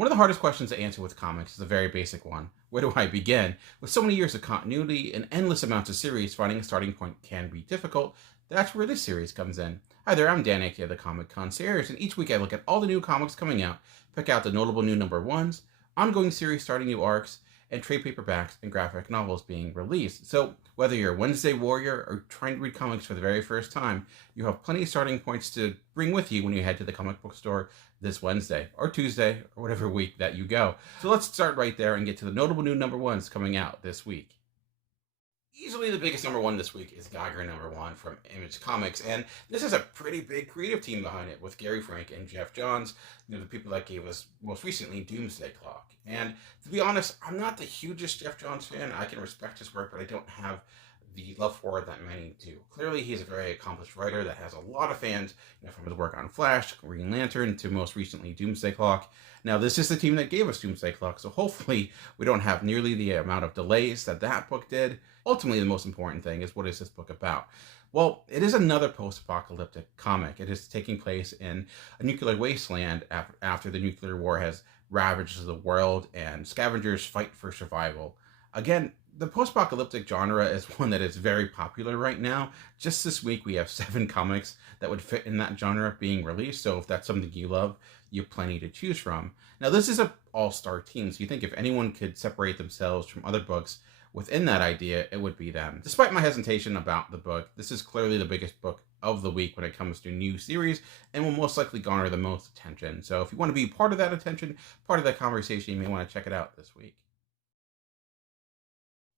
One of the hardest questions to answer with comics is a very basic one. Where do I begin? With so many years of continuity and endless amounts of series, finding a starting point can be difficult. That's where this series comes in. Hi there, I'm Dan, aka the Comic Concierge, and each week I look at all the new comics coming out, pick out the notable new number ones, ongoing series starting new arcs, and trade paperbacks and graphic novels being released. So, whether you're a Wednesday warrior or trying to read comics for the very first time, you have plenty of starting points to bring with you when you head to the comic book store this Wednesday or Tuesday or whatever week that you go. So let's start right there and get to the notable new number ones coming out this week. Easily the biggest number one this week is Geiger number one from Image Comics, and this is a pretty big creative team behind it with Gary Frank and Jeff Johns, the people that gave us most recently Doomsday Clock. And to be honest, I'm not the hugest Jeff Johns fan. I can respect his work, but I don't have the love for it that many do. Clearly, he's a very accomplished writer that has a lot of fans, from his work on Flash, Green Lantern, to most recently Doomsday Clock. Now, this is the team that gave us Doomsday Clock, so hopefully we don't have nearly the amount of delays that book did. Ultimately, the most important thing is, what is this book about? Well, it is another post-apocalyptic comic. It is taking place in a nuclear wasteland after the nuclear war has ravaged the world and scavengers fight for survival. Again, the post-apocalyptic genre is one that is very popular right now. Just this week, we have 7 comics that would fit in that genre being released. So if that's something you love, you have plenty to choose from. Now, this is an all-star team. So you think if anyone could separate themselves from other books within that idea, it would be them. Despite my hesitation about the book, this is clearly the biggest book of the week when it comes to new series and will most likely garner the most attention. So if you want to be part of that attention, part of that conversation, you may want to check it out this week.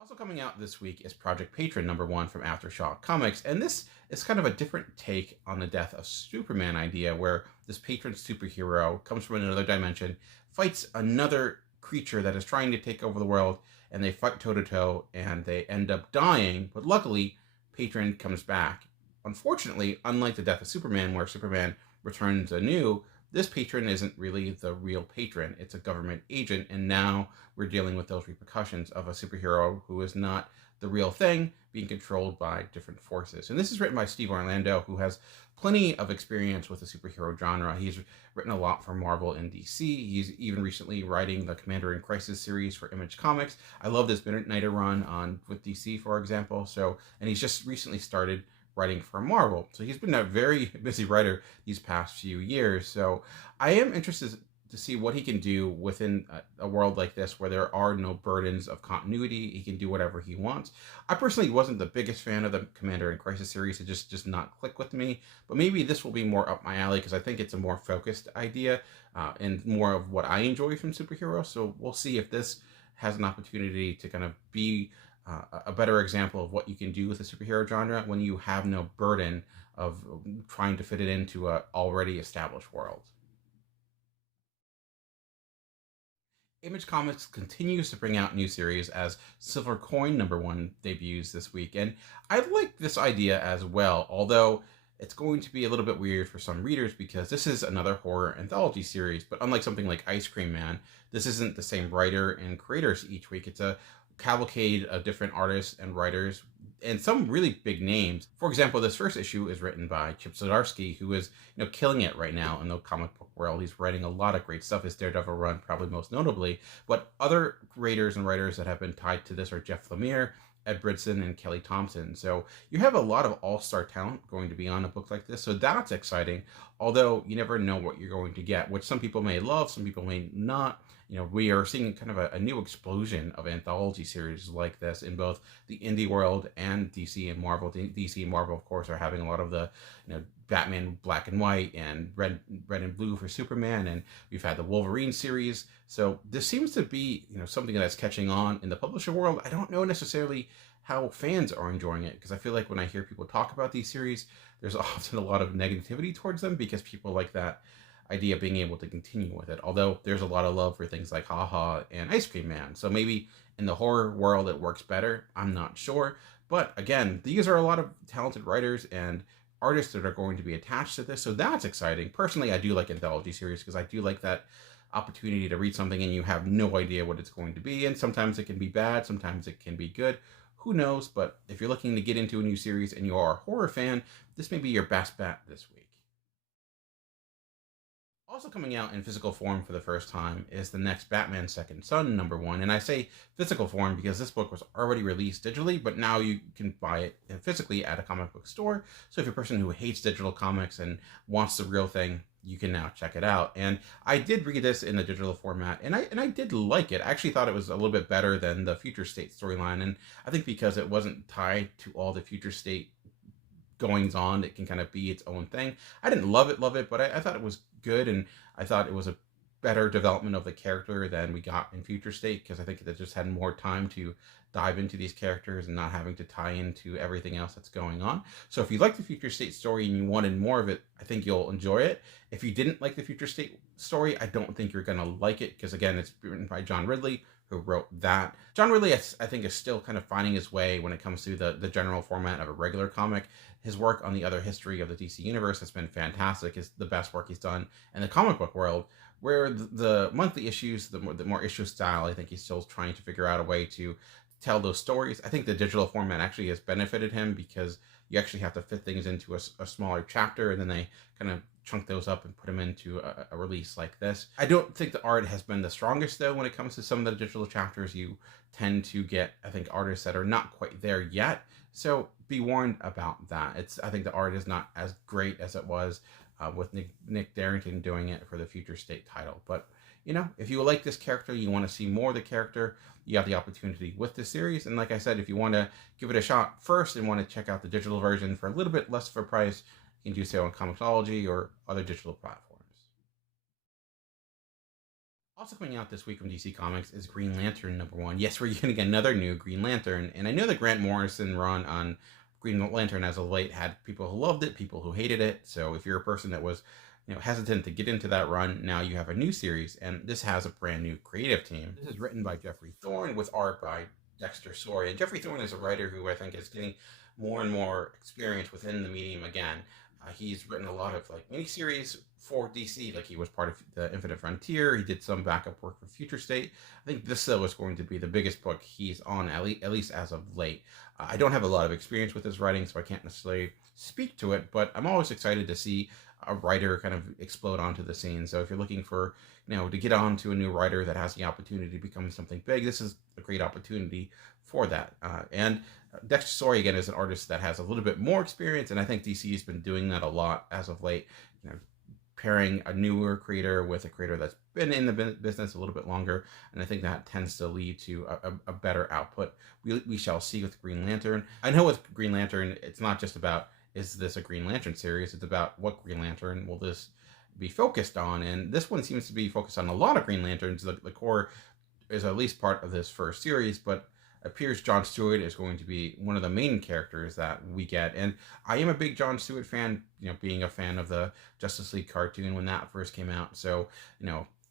Also coming out this week is Project Patron number one from Aftershock Comics, and this is kind of a different take on the death of Superman idea, where this patron superhero comes from another dimension, fights another creature that is trying to take over the world, and they fight toe-to-toe, and they end up dying, but luckily, Patron comes back. Unfortunately, unlike the death of Superman, where Superman returns anew, this patron isn't really the real patron. It's a government agent, and now we're dealing with those repercussions of a superhero who is not the real thing, being controlled by different forces. And this is written by Steve Orlando, who has plenty of experience with the superhero genre. He's written a lot for Marvel and DC. He's even recently writing the Commander in Crisis series for Image Comics. I love this Midnighter run with DC, for example. And he's just recently started writing for Marvel. So he's been a very busy writer these past few years. So I am interested to see what he can do within a world like this where there are no burdens of continuity. He can do whatever he wants. I personally wasn't the biggest fan of the Commander in Crisis series. It just not click with me. But maybe this will be more up my alley because I think it's a more focused idea and more of what I enjoy from superheroes. So we'll see if this has an opportunity to kind of be a better example of what you can do with the superhero genre when you have no burden of trying to fit it into an already established world. Image Comics continues to bring out new series as Silver Coin number one debuts this week, and I like this idea as well, although it's going to be a little bit weird for some readers because this is another horror anthology series, but unlike something like Ice Cream Man, this isn't the same writer and creators each week. It's a cavalcade of different artists and writers and some really big names. For example, this first issue is written by Chip Zdarsky, who is killing it right now in the comic book world. He's writing a lot of great stuff. His Daredevil run, probably most notably. But other creators and writers that have been tied to this are Jeff Lemire, Ed Brisson, and Kelly Thompson. So you have a lot of all-star talent going to be on a book like this. So that's exciting, although you never know what you're going to get, which some people may love, some people may not. We are seeing kind of a new explosion of anthology series like this in both the indie world and DC and Marvel. DC and Marvel, of course, are having a lot of the, Batman Black and White and Red and Blue for Superman, and we've had the Wolverine series. So this seems to be, something that's catching on in the publisher world. I don't know necessarily how fans are enjoying it, because I feel like when I hear people talk about these series, there's often a lot of negativity towards them because people like that idea of being able to continue with it. Although there's a lot of love for things like Haha and Ice Cream Man. So maybe in the horror world it works better. I'm not sure. But again, these are a lot of talented writers and artists that are going to be attached to this. So that's exciting. Personally, I do like anthology series because I do like that opportunity to read something and you have no idea what it's going to be. And sometimes it can be bad, sometimes it can be good. Who knows? But if you're looking to get into a new series and you are a horror fan, this may be your best bet this week. Also coming out in physical form for the first time is the next Batman Second Son #1. And I say physical form because this book was already released digitally, but now you can buy it physically at a comic book store. So if you're a person who hates digital comics and wants the real thing, you can now check it out. And I did read this in the digital format, and I did like it. I actually thought it was a little bit better than the Future State storyline, and I think because it wasn't tied to all the Future State goings on, it can kind of be its own thing. I didn't love it, but I thought it was good, and I thought it was a better development of the character than we got in Future State, because I think it just had more time to dive into these characters and not having to tie into everything else that's going on. So if you like the Future State story and you wanted more of it, I think you'll enjoy it. If you didn't like the Future State story, I don't think you're going to like it, because again, it's written by John Ridley, who wrote that. John Ridley, I think, is still kind of finding his way when it comes to the general format of a regular comic. His work on the other history of the DC Universe has been fantastic. It's the best work he's done in the comic book world, where the monthly issues, the more issue style, I think he's still trying to figure out a way to tell those stories. I think the digital format actually has benefited him, because you actually have to fit things into a smaller chapter, and then they kind of chunk those up and put them into a release like this. I don't think the art has been the strongest, though, when it comes to some of the digital chapters. You tend to get, I think, artists that are not quite there yet. So be warned about that. I think the art is not as great as it was with Nick Darrington doing it for the Future State title. But, you know, if you like this character, you want to see more of the character, you have the opportunity with this series. And like I said, if you want to give it a shot first and want to check out the digital version for a little bit less of a price, you can do so on Comixology or other digital platforms. Also coming out this week from DC Comics is Green Lantern #1. Yes, we're getting another new Green Lantern. And I know the Grant Morrison run on Green Lantern as of late had people who loved it, people who hated it. So if you're a person that was hesitant to get into that run, now you have a new series, and this has a brand new creative team. This is written by Jeffrey Thorne with art by Dexter Soy. And Jeffrey Thorne is a writer who I think is getting more and more experience within the medium again. He's written a lot of miniseries for DC, like he was part of the Infinite Frontier. He did some backup work for Future State. I think this though is going to be the biggest book he's on, at least as of late. I don't have a lot of experience with his writing, so I can't necessarily speak to it, but I'm always excited to see a writer kind of explode onto the scene. So if you're looking for, to get on to a new writer that has the opportunity to become something big, this is a great opportunity for that. And Dexter Soy, again, is an artist that has a little bit more experience, and I think DC has been doing that a lot as of late, pairing a newer creator with a creator that's been in the business a little bit longer, and I think that tends to lead to a better output. We shall see with Green Lantern. I know with Green Lantern, it's not just about, is this a Green Lantern series? It's about what Green Lantern will this be focused on, and this one seems to be focused on a lot of Green Lanterns. The core is at least part of this first series, but appears John Stewart is going to be one of the main characters that we get. And I am a big John Stewart fan, being a fan of the Justice League cartoon when that first came out. So,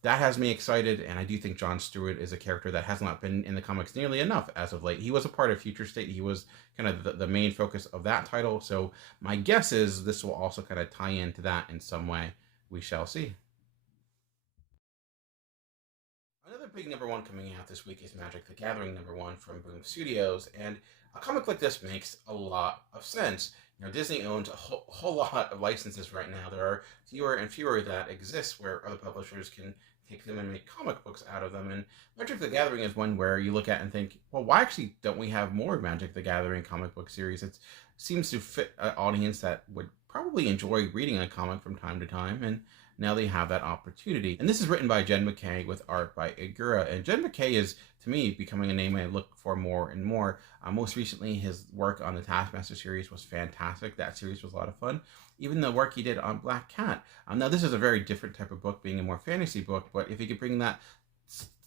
that has me excited, and I do think John Stewart is a character that has not been in the comics nearly enough as of late. He was a part of Future State. He was kind of the main focus of that title. So my guess is this will also kind of tie into that in some way. We shall see. Another big #1 coming out this week is Magic the Gathering #1 from Boom Studios, and a comic like this makes a lot of sense. Disney owns a whole lot of licenses right now. There are fewer and fewer that exist where other publishers can take them and make comic books out of them. And Magic the Gathering is one where you look at and think, well, why actually don't we have more Magic the Gathering comic book series? It seems to fit an audience that would probably enjoy reading a comic from time to time, and now they have that opportunity. And this is written by Jen McKay with art by Igura. And Jen McKay is, to me, becoming a name I look for more and more. Most recently, his work on the Taskmaster series was fantastic. That series was a lot of fun. Even the work he did on Black Cat. Now, this is a very different type of book, being a more fantasy book, but if he could bring that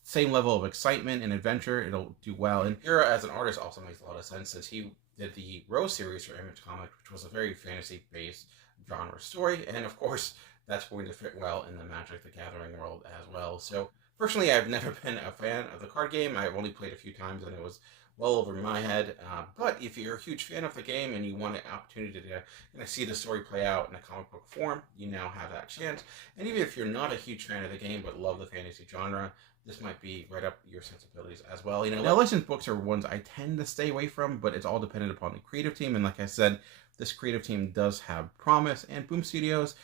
same level of excitement and adventure, it'll do well. And Igura, as an artist, also makes a lot of sense, since he did the Rose series for Image Comics, which was a very fantasy-based genre story. And, of course, that's going to fit well in the Magic the Gathering world as well. So, personally, I've never been a fan of the card game. I've only played a few times, and it was well over my head. But if you're a huge fan of the game and you want an opportunity to see the story play out in a comic book form, you now have that chance. And even if you're not a huge fan of the game but love the fantasy genre, this might be right up your sensibilities as well. Now, licensed books are ones I tend to stay away from, but it's all dependent upon the creative team. And like I said, this creative team does have promise, and Boom Studios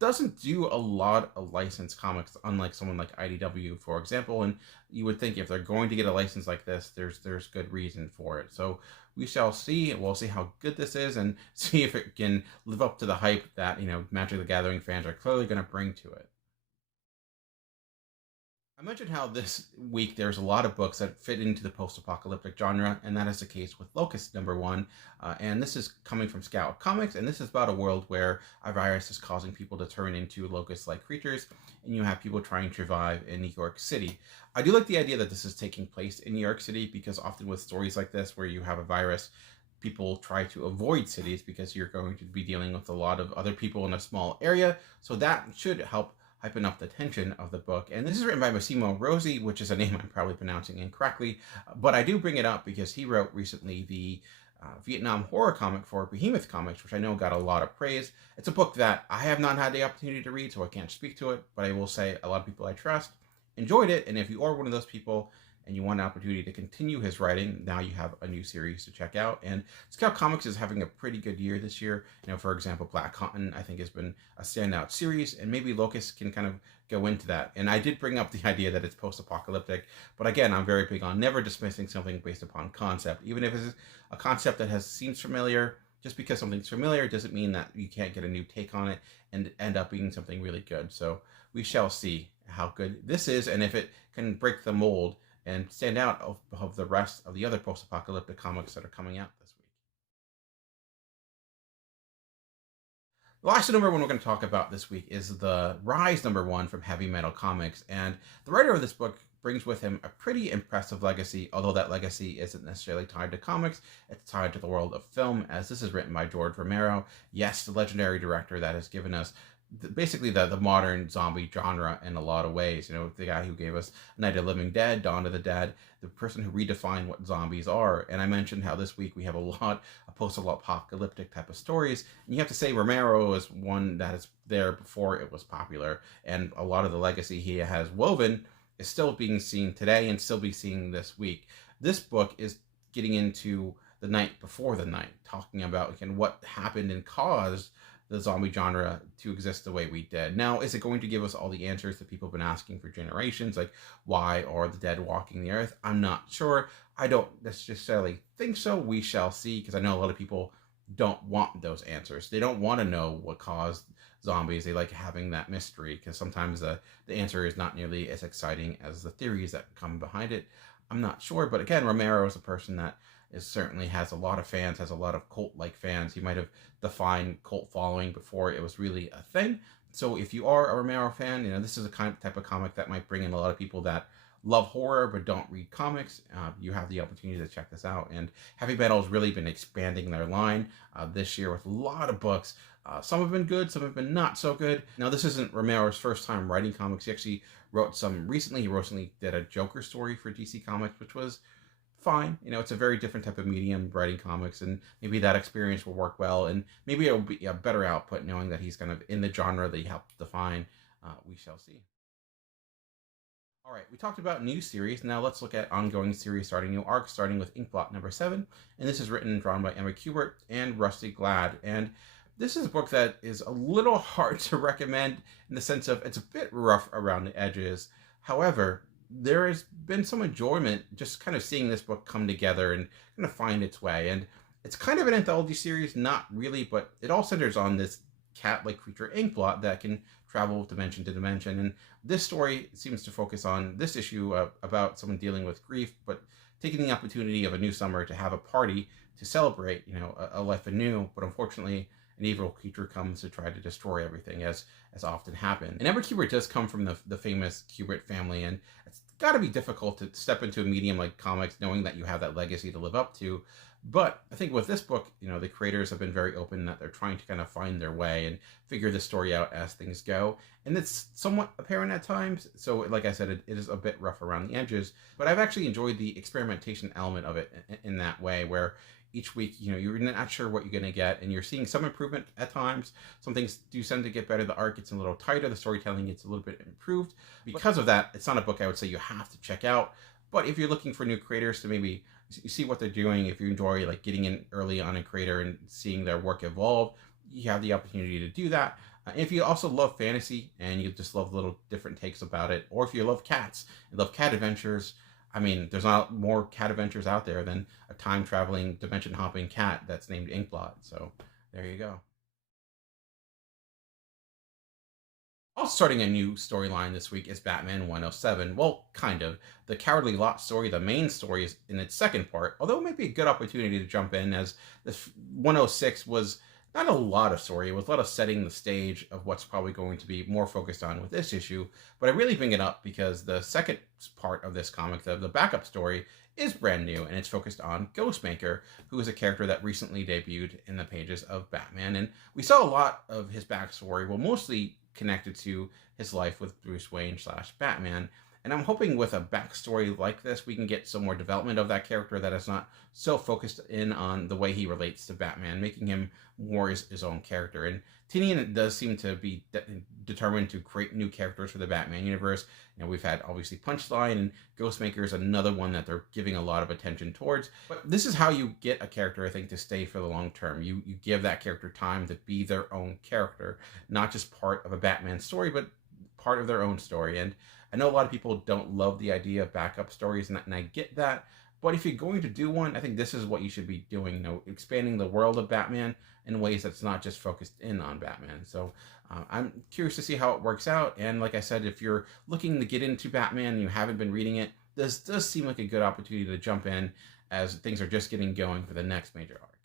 doesn't do a lot of licensed comics, unlike someone like IDW, for example. And you would think if they're going to get a license like this, there's good reason for it. So we shall see. We'll see how good this is and see if it can live up to the hype that, Magic the Gathering fans are clearly going to bring to it. I mentioned how this week there's a lot of books that fit into the post-apocalyptic genre, and that is the case with Locust #1. And this is coming from Scout Comics, and this is about a world where a virus is causing people to turn into locust-like creatures, and you have people trying to survive in New York City. I do like the idea that this is taking place in New York City, because often with stories like this where you have a virus, people try to avoid cities because you're going to be dealing with a lot of other people in a small area. So that should help hyping up the tension of the book. And this is written by Massimo Rosi, which is a name I'm probably pronouncing incorrectly, but I do bring it up because he wrote recently the Vietnam horror comic for Behemoth Comics, which I know got a lot of praise. It's a book that I have not had the opportunity to read, so I can't speak to it, but I will say a lot of people I trust enjoyed it, and if you are one of those people and you want an opportunity to continue his writing, now you have a new series to check out. And Scout Comics is having a pretty good year this year. For example, Black Cotton, I think, has been a standout series, and maybe Locust can kind of go into that. And I did bring up the idea that it's post-apocalyptic, but again, I'm very big on never dismissing something based upon concept. Even if it's a concept that seems familiar, just because something's familiar doesn't mean that you can't get a new take on it and end up being something really good. So we shall see how good this is, and if it can break the mold and stand out of the rest of the other post-apocalyptic comics that are coming out this week. The last #1 we're going to talk about this week is the Rise #1 from Heavy Metal Comics, and the writer of this book brings with him a pretty impressive legacy, although that legacy isn't necessarily tied to comics, it's tied to the world of film, as this is written by George Romero. Yes, the legendary director that has given us basically the modern zombie genre in a lot of ways. The guy who gave us Night of the Living Dead, Dawn of the Dead, the person who redefined what zombies are. And I mentioned how this week we have a lot of post-apocalyptic type of stories, and you have to say Romero is one that is there before it was popular, and a lot of the legacy he has woven is still being seen today and still be seen this week. This book is getting into the night before the night, talking about what happened and caused the zombie genre to exist the way we did. Now, is it going to give us all the answers that people have been asking for generations? Like, why are the dead walking the earth? I'm not sure. I don't necessarily think so. We shall see, because I know a lot of people don't want those answers. They don't want to know what caused zombies. They like having that mystery, because sometimes the answer is not nearly as exciting as the theories that come behind it. I'm not sure, but again, Romero is a person that certainly has a lot of fans, has a lot of cult-like fans. He might have defined cult following before it was really a thing. So if you are a Romero fan, this is a type of comic that might bring in a lot of people that love horror but don't read comics. You have the opportunity to check this out. And Heavy Metal has really been expanding their line this year with a lot of books. Some have been good, some have been not so good. Now, this isn't Romero's first time writing comics. He actually wrote some recently. He recently did a Joker story for DC Comics, which was fine. It's a very different type of medium, writing comics, and maybe that experience will work well, and maybe it'll be a better output knowing that he's kind of in the genre that he helped define. We shall see. All right, we talked about new series. Now let's look at ongoing series starting new arcs, starting with Inkblot #7. And this is written and drawn by Emma Kubert and Rusty Glad. And this is a book that is a little hard to recommend in the sense of it's a bit rough around the edges. However, there has been some enjoyment just kind of seeing this book come together and kind of find its way. And it's kind of an anthology series, not really, but it all centers on this cat-like creature Inkblot that can travel dimension to dimension. And this story seems to focus on this issue about someone dealing with grief, but taking the opportunity of a new summer to have a party to celebrate, a life anew. But unfortunately, an evil creature comes to try to destroy everything, as often happens. And Emma Kubert does come from the famous Kubert family, and it's got to be difficult to step into a medium like comics knowing that you have that legacy to live up to. But I think with this book, the creators have been very open that they're trying to kind of find their way and figure the story out as things go. And it's somewhat apparent at times. So like I said, it is a bit rough around the edges, but I've actually enjoyed the experimentation element of it in that way, where each week, you're not sure what you're going to get, and you're seeing some improvement at times. Some things do tend to get better. The arc gets a little tighter. The storytelling gets a little bit improved. Because of that, it's not a book I would say you have to check out. But if you're looking for new creators to maybe see what they're doing, if you enjoy like getting in early on a creator and seeing their work evolve, you have the opportunity to do that. If you also love fantasy and you just love little different takes about it, or if you love cats and love cat adventures, I mean, there's not more cat adventures out there than a time traveling, dimension hopping cat that's named Inkblot. So there you go. Also starting a new storyline this week is Batman 107. Well, kind of. The Cowardly Lot story, the main story, is in its second part, although it might be a good opportunity to jump in, as this 106 was not a lot of story. It was a lot of setting the stage of what's probably going to be more focused on with this issue. But I really bring it up because the second part of this comic, the backup story, is brand new, and it's focused on Ghostmaker, who is a character that recently debuted in the pages of Batman. And we saw a lot of his backstory, well, mostly connected to his life with Bruce Wayne slash Batman. And I'm hoping with a backstory like this, we can get some more development of that character that is not so focused in on the way he relates to Batman, making him more his own character. And Tinian does seem to be determined to create new characters for the Batman universe. You know, we've had obviously Punchline, and Ghostmaker is another one that they're giving a lot of attention towards. But this is how you get a character, I think, to stay for the long term. You give that character time to be their own character, not just part of a Batman story, but part of their own story. And I know a lot of people don't love the idea of backup stories, and I get that. But if you're going to do one, I think this is what you should be doing, you know, expanding the world of Batman in ways that's not just focused in on Batman. So I'm curious to see how it works out. And like I said, if you're looking to get into Batman and you haven't been reading it, this does seem like a good opportunity to jump in as things are just getting going for the next major arc.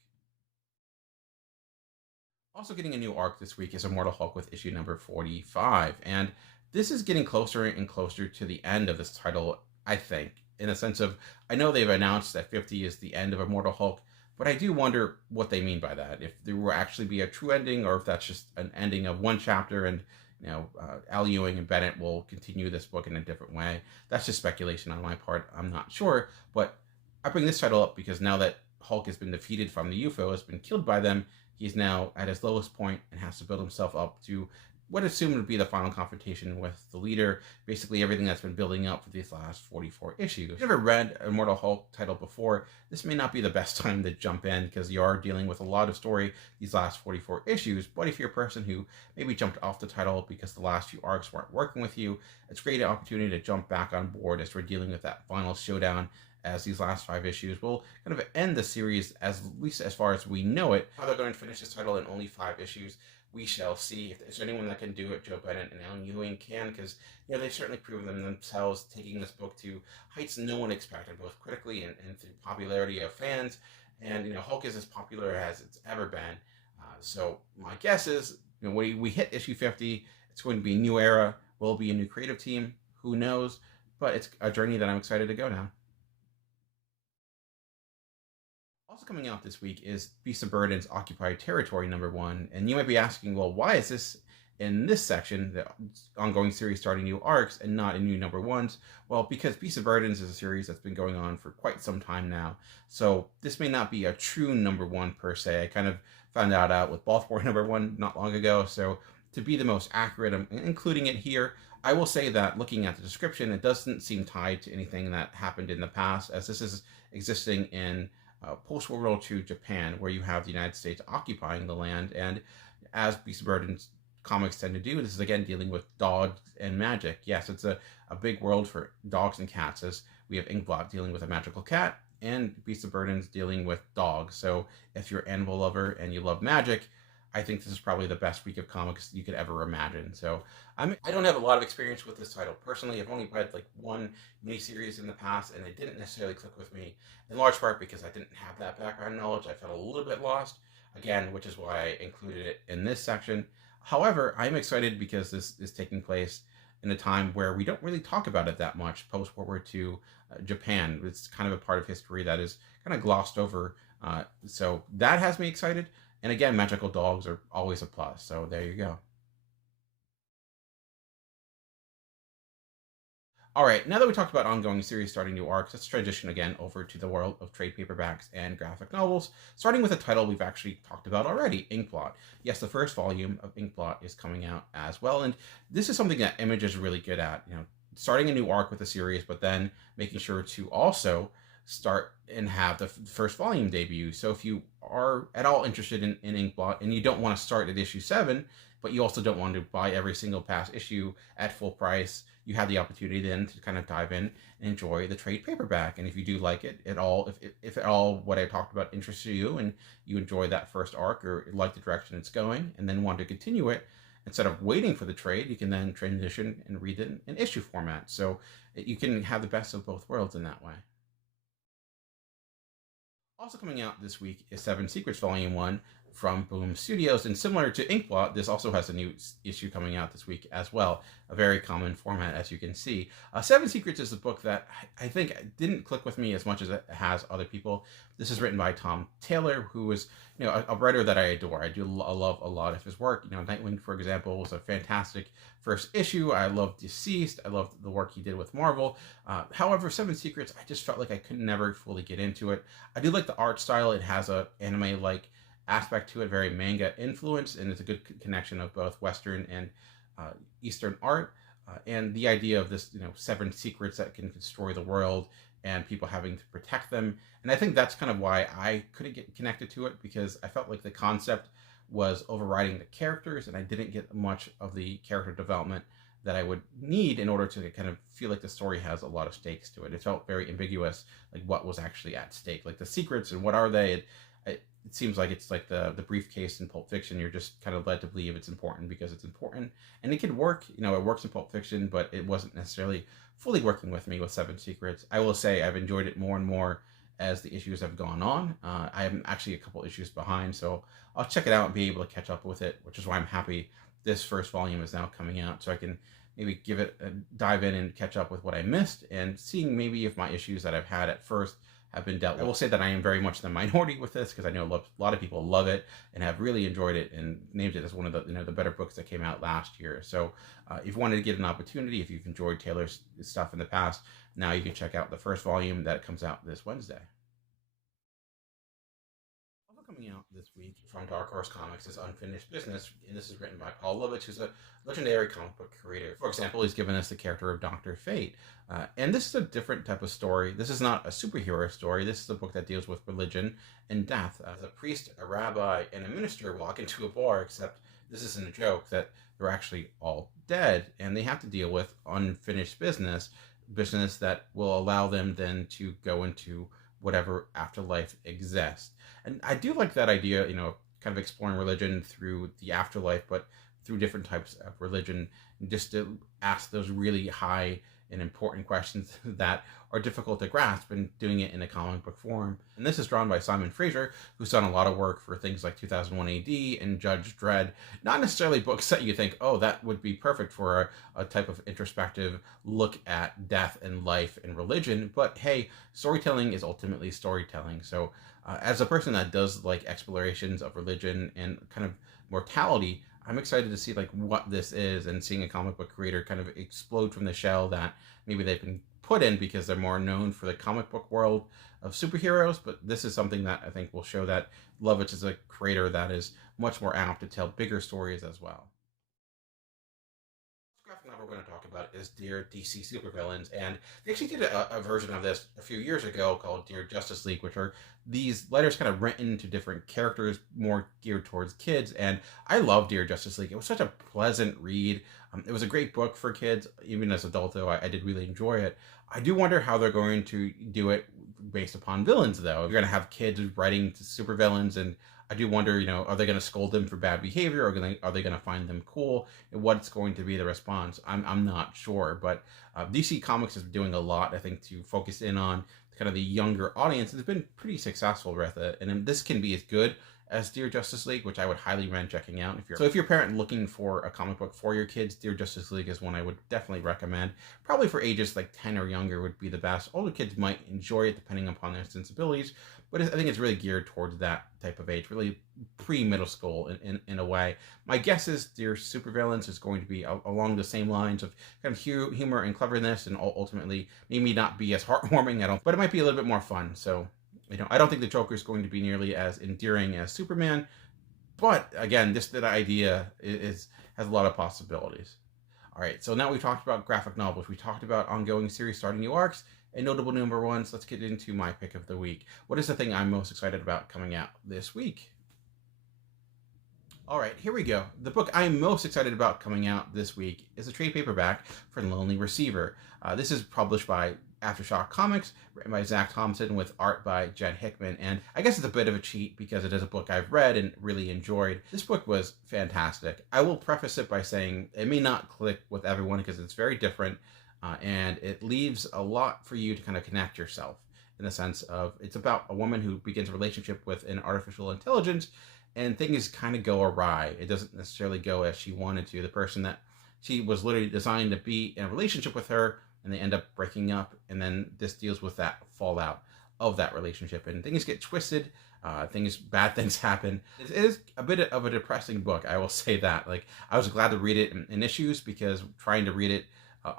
Also getting a new arc this week is Immortal Hulk with issue number 45. And this is getting closer and closer to the end of this title, I think, in the sense of, I know they've announced that 50 is the end of Immortal Hulk, but I do wonder what they mean by that. If there will actually be a true ending, or if that's just an ending of one chapter and, you know, Al Ewing and Bennett will continue this book in a different way. That's just speculation on my part. I'm not sure. But I bring this title up because now that Hulk has been defeated from the UFO, has been killed by them, he's now at his lowest point and has to build himself up to what I assume would be the final confrontation with the leader. Basically everything that's been building up for these last 44 issues. If you've never read an Immortal Hulk title before, this may not be the best time to jump in, because you are dealing with a lot of story these last 44 issues. But if you're a person who maybe jumped off the title because the last few arcs weren't working with you, it's a great opportunity to jump back on board as we're dealing with that final showdown, as these last 5 issues will kind of end the series, as at least as far as we know it. How they're going to finish this title in only 5 issues, we shall see. If there's anyone that can do it, Joe Bennett and Alan Ewing can, because, you know, they've certainly proven themselves, taking this book to heights no one expected, both critically and through popularity of fans. And, you know, Hulk is as popular as it's ever been. So my guess is, you know, when we hit issue 50, it's going to be a new era. Will it be a new creative team? Who knows? But it's a journey that I'm excited to go down. Also coming out this week is Beasts of Burden's Occupied Territory #1. And you might be asking, well, why is this in this section, the ongoing series starting new arcs, and not in new #1s? Well, because Beasts of Burdens is a series that's been going on for quite some time now. So this may not be a true #1 per se. I kind of found that out with Baltimore #1 not long ago. So to be the most accurate, I'm including it here. I will say that looking at the description, it doesn't seem tied to anything that happened in the past, as this is existing in post-World War II Japan, where you have the United States occupying the land. And as Beast of Burden's comics tend to do, this is again dealing with dogs and magic. Yes, it's a big world for dogs and cats, as we have Inkblot dealing with a magical cat, and Beast of Burden's dealing with dogs. So if you're an animal lover and you love magic, I think this is probably the best week of comics you could ever imagine. So I don't have a lot of experience with this title personally. I've only read like one miniseries in the past, and it didn't necessarily click with me, in large part because I didn't have that background knowledge. I felt a little bit lost, again, which is why I included it in this section. However, I'm excited because this is taking place in a time where we don't really talk about it that much, post-World War II Japan. It's kind of a part of history that is kind of glossed over. So that has me excited. And again, magical dogs are always a plus. So there you go. All right, now that we talked about ongoing series starting new arcs, let's transition again over to the world of trade paperbacks and graphic novels, starting with a title we've actually talked about already, Inkblot. Yes, the first volume of Inkblot is coming out as well, and this is something that Image is really good at, you know, starting a new arc with a series, but then making sure to also start and have the first volume debut. So if you are at all interested in Inkblot and you don't want to start at issue 7, but you also don't want to buy every single past issue at full price. You have the opportunity then to kind of dive in and enjoy the trade paperback. And if you do like it at all, if at all what I talked about interests you and you enjoy that first arc or like the direction it's going and then want to continue it, instead of waiting for the trade, you can then transition and read it in issue format. So you can have the best of both worlds in that way. Also coming out this week is Seven Secrets Volume 1 from Boom Studios. And similar to Inkblot, this also has a new issue coming out this week as well. A very common format, as you can see. Seven Secrets is a book that I think didn't click with me as much as it has other people. This is written by Tom Taylor, who is a writer that I adore. I love a lot of his work. Nightwing, for example, was a fantastic first issue. I love Deceased. I love the work he did with Marvel. However, Seven Secrets, I just felt like I could never fully get into it. I do like the art style. It has a anime-like aspect to it, very manga influence, and it's a good connection of both Western and Eastern art. And the idea of this, seven secrets that can destroy the world and people having to protect them. And I think that's kind of why I couldn't get connected to it, because I felt like the concept was overriding the characters, and I didn't get much of the character development that I would need in order to kind of feel like the story has a lot of stakes to it. It felt very ambiguous, like what was actually at stake, like the secrets and what are they. It seems like it's like the briefcase in Pulp Fiction. You're just kind of led to believe it's important because it's important, and it can work. It works in Pulp Fiction, but it wasn't necessarily fully working with me with Seven Secrets. I will say I've enjoyed it more and more as the issues have gone on. I am actually a couple issues behind, so I'll check it out and be able to catch up with it, which is why I'm happy this first volume is now coming out, so I can maybe give it a dive in and catch up with what I missed, and seeing maybe if my issues that I've had at first have been dealt with. I will say that I am very much the minority with this, because I know a lot of people love it and have really enjoyed it and named it as one of the the better books that came out last year. So if you wanted to get an opportunity, if you've enjoyed Taylor's stuff in the past, now you can check out the first volume that comes out this Wednesday. Also coming out this week from Dark Horse Comics is Unfinished Business, and this is written by Paul Lovitch, who's a legendary comic book creator. For example, he's given us the character of Dr. Fate. And this is a different type of story. This is not a superhero story. This is a book that deals with religion and death. As a priest, a rabbi, and a minister walk into a bar, except this isn't a joke, that they're actually all dead, and they have to deal with unfinished business that will allow them then to go into whatever afterlife exists. And I do like that idea, kind of exploring religion through the afterlife, but through different types of religion, just to ask those really high and important questions that are difficult to grasp, and doing it in a comic book form. And this is drawn by Simon Fraser, who's done a lot of work for things like 2001 AD and Judge Dredd. Not necessarily books that you think, oh, that would be perfect for a type of introspective look at death and life and religion, but hey, storytelling is ultimately storytelling. So as a person that does like explorations of religion and kind of mortality, I'm excited to see like what this is, and seeing a comic book creator kind of explode from the shell that maybe they've been put in because they're more known for the comic book world of superheroes. But this is something that I think will show that Lovitch is a creator that is much more apt to tell bigger stories as well. Graphic novel we're going to talk about is Dear DC Supervillains, and they actually did a version of this a few years ago called Dear Justice League, which are these letters kind of written to different characters, more geared towards kids. And I love Dear Justice League. It was such a pleasant read. It was a great book for kids, even as adults, though I did really enjoy it. I do wonder how they're going to do it based upon villains, though. You're going to have kids writing to supervillains, and I do wonder, are they going to scold them for bad behavior, or are they going to find them cool? And what's going to be the response? I'm not sure, but DC Comics is doing a lot, I think, to focus in on kind of the younger audience. It's been pretty successful with it, and this can be as good as Dear Justice League, which I would highly recommend checking out. If you're a parent looking for a comic book for your kids, Dear Justice League is one I would definitely recommend. Probably for ages like 10 or younger would be the best. Older kids might enjoy it depending upon their sensibilities, but I think it's really geared towards that type of age, really pre-middle school in a way. My guess is Dear Supervillains is going to be along the same lines of kind of humor and cleverness, and ultimately maybe not be as heartwarming, but it might be a little bit more fun. So I don't think the Joker is going to be nearly as endearing as Superman, but again, the idea has a lot of possibilities. All right, so now we've talked about graphic novels, we talked about ongoing series starting new arcs, and notable number ones. Let's get into my pick of the week. What is the thing I'm most excited about coming out this week? All right, here we go. The book I'm most excited about coming out this week is a trade paperback for Lonely Receiver. This is published by Aftershock Comics, written by Zach Thompson with art by Jen Hickman. And I guess it's a bit of a cheat because it is a book I've read and really enjoyed. This book was fantastic. I will preface it by saying it may not click with everyone because it's very different, and it leaves a lot for you to kind of connect yourself, in the sense of it's about a woman who begins a relationship with an artificial intelligence, and things kind of go awry. It doesn't necessarily go as she wanted to. The person that she was literally designed to be in a relationship with her, and they end up breaking up, and then this deals with that fallout of that relationship, and things get twisted. Bad things happen. It is a bit of a depressing book, I will say that. Like, I was glad to read it in issues, because trying to read it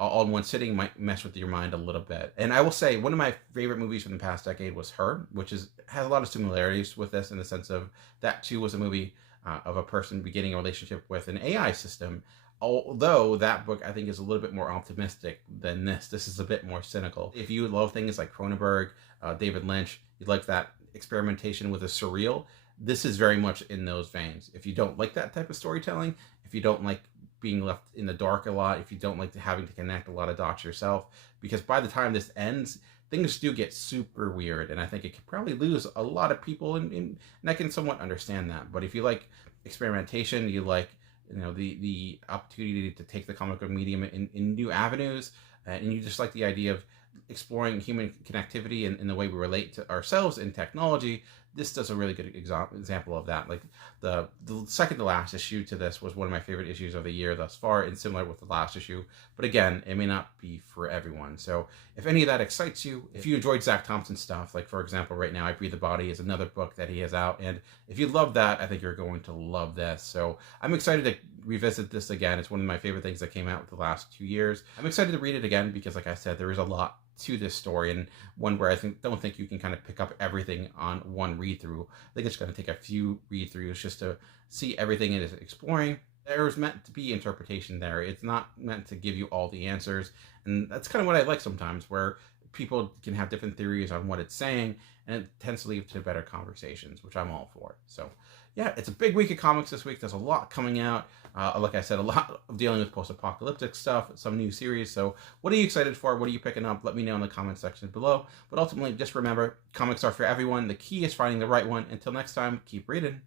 all in one sitting might mess with your mind a little bit. And I will say, one of my favorite movies from the past decade was Her, which has a lot of similarities with this, in the sense of that too was a movie of a person beginning a relationship with an AI system. Although that book, I think, is a little bit more optimistic than this. This is a bit more cynical. If you love things like Cronenberg, David Lynch, you like that experimentation with the surreal, this is very much in those veins. If you don't like that type of storytelling, if you don't like being left in the dark a lot, if you don't like having to connect a lot of dots yourself, because by the time this ends, things do get super weird, and I think it could probably lose a lot of people, and I can somewhat understand that. But if you like experimentation, you like, you know, the opportunity to take the comic book medium in new avenues, and you just like the idea of exploring human connectivity and the way we relate to ourselves in technology, this does a really good example of that. Like, the second to last issue to this was one of my favorite issues of the year thus far, and similar with the last issue. But again, it may not be for everyone. So if any of that excites you, if you enjoyed Zach Thompson's stuff, like for example, right now, I Breathe the Body is another book that he has out. And if you love that, I think you're going to love this. So I'm excited to revisit this again. It's one of my favorite things that came out the last 2 years. I'm excited to read it again because, like I said, there is a lot to this story, and one where I don't think you can kind of pick up everything on one read through. I think it's going to take a few read throughs just to see everything it is exploring. There's meant to be interpretation there. It's not meant to give you all the answers, and that's kind of what I like sometimes, where people can have different theories on what it's saying, and it tends to lead to better conversations, which I'm all for. So yeah, it's a big week of comics this week. There's a lot coming out. Like I said, a lot of dealing with post-apocalyptic stuff, some new series. So what are you excited for? What are you picking up? Let me know in the comment section below. But ultimately, just remember, comics are for everyone. The key is finding the right one. Until next time, keep reading.